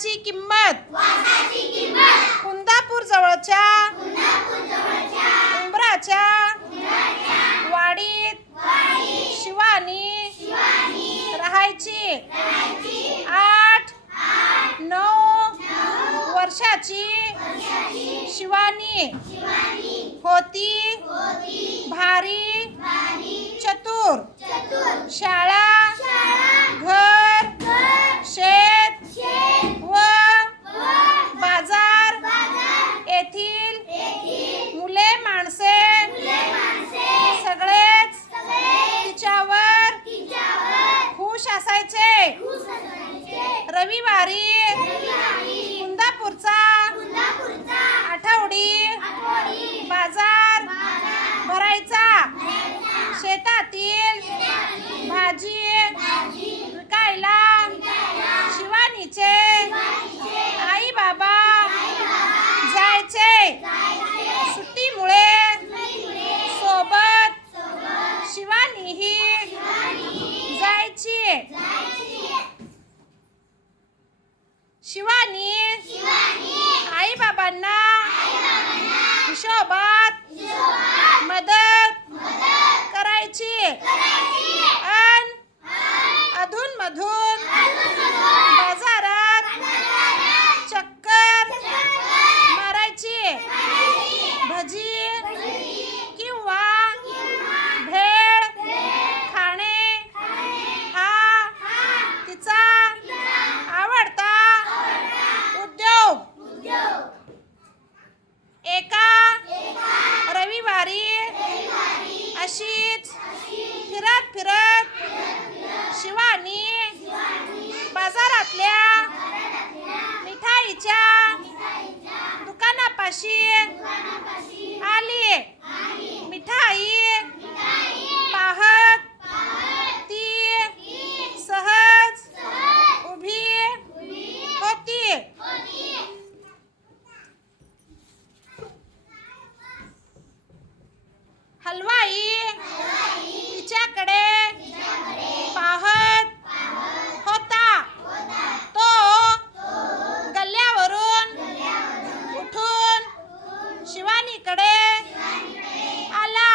वासाची किंमत. कुंदापूर जवळच्या. उंबराच्या. वाडीत. शिवानी. राहायची. आठ. नऊ. वर्षाची. शिवानी. होती. भारी. चतुर. शाळा. घर. शेत. असायचे रविवारी. कुंदापूरचा. आठवडी. बाजार. भरायचा. शेतातील. भाजी. विकायला. शिवानीचे. हिशोबात मदत करायची. अन अधून बाजारातल्या मिठाईच्या दुकानापाशी आली मिठाई पाहत ती सहज उभी होती हलवाई तिच्याकडे पाहत होता तो गल्ल्यावरून उठून शिवानीकडे आला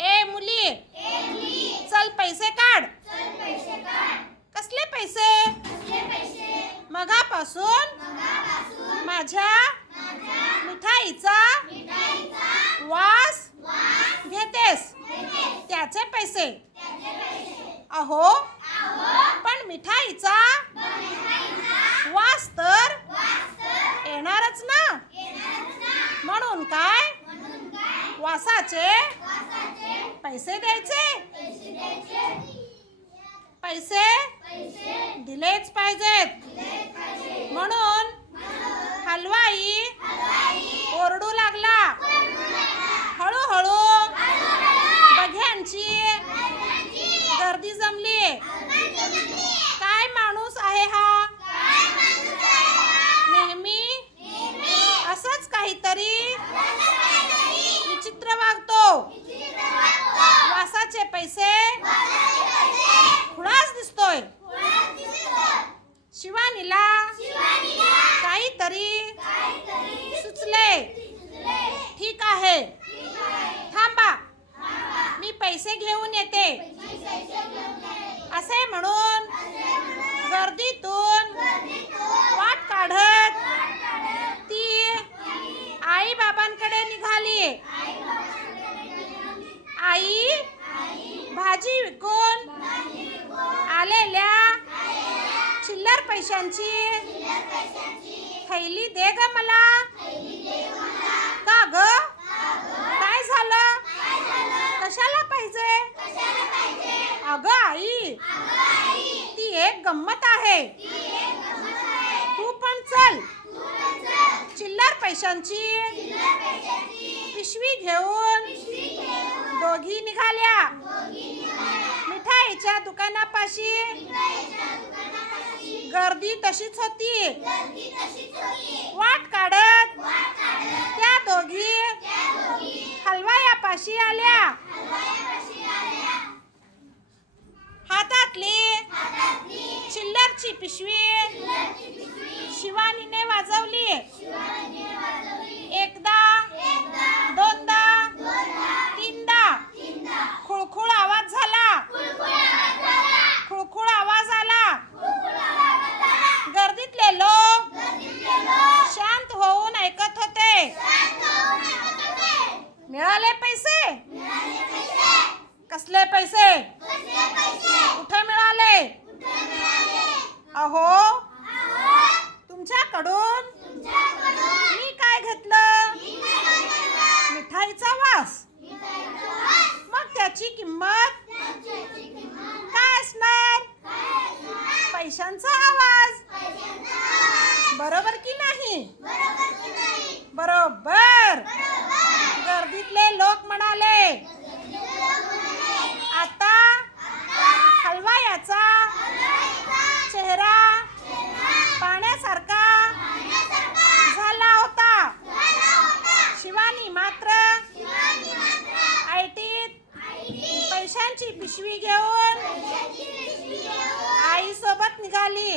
ए मुली चल पैसे काढ कसले पैसे मगापासून माझ्या मिठाईचा वास घेतेस. त्याचे पैसे. अहो पण मिठाईचा वास तर येणारच ना. म्हणून काय? वासाचे पैसे द्यायचे. पैसे दिलेच पाहिजेत. म्हणून हलवाई. ओरडू लागला. हळूहळू बघ्यांची. गर्दी जमली. पैसे घेऊन येते. असे म्हणून गर्दीतून वाट काढत ती आई बाबांकडे निघाली. आई भाजी विकून आलेल्या चिल्लर पैशांची थैली दे ग मला का ग काय झालं कशाला पाहिजे अगं आई ती एक गंमत आहे. तू पण चल. चिल्लर पैशांची पिशवी घेऊन दोघी निघाल्या. मिठाईच्या दुकानापाशी. गर्दी तशीच होती. वाट काढत त्या दोघी हलवायापाशी आल्या. मिळाले पैसे? कसले पैसे? कुठे मिळाले? अहो तुमच्याकडून मी काय घेतलं? मिठाईचा वास. मग त्याची किंमत? काय असणार? पैशांचा आवाज. बरोबर की नाही? बरोबर. गर्दीतले लोक म्हणाले आता हलवा याचा चेहरा पाण्यासारखा झाला होता. शिवानी मात्र आयटीत पैशांची पिशवी घेऊन आईसोबत निघाली.